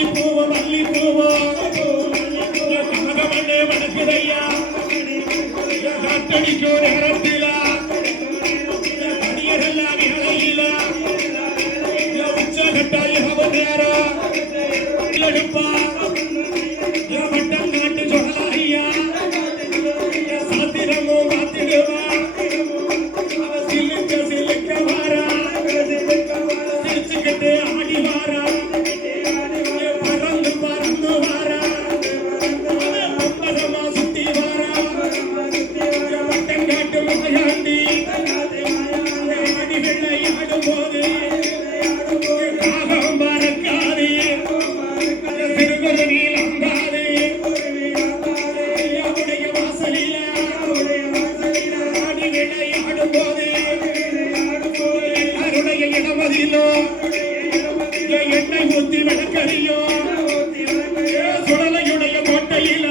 மல்லி பூவ மல்லி பூவ கனகமண்ணே மனசுதையா காத்தடிக்கோ நேரத்திலா கணியரெல்லாம் இலையிலா உச்சகட்டாய் அவ நேரம் எடுப்பா. என்னை எண்ணெய் ஊத்தி விளக்கறியோ சுடலையுடைய கோட்டையில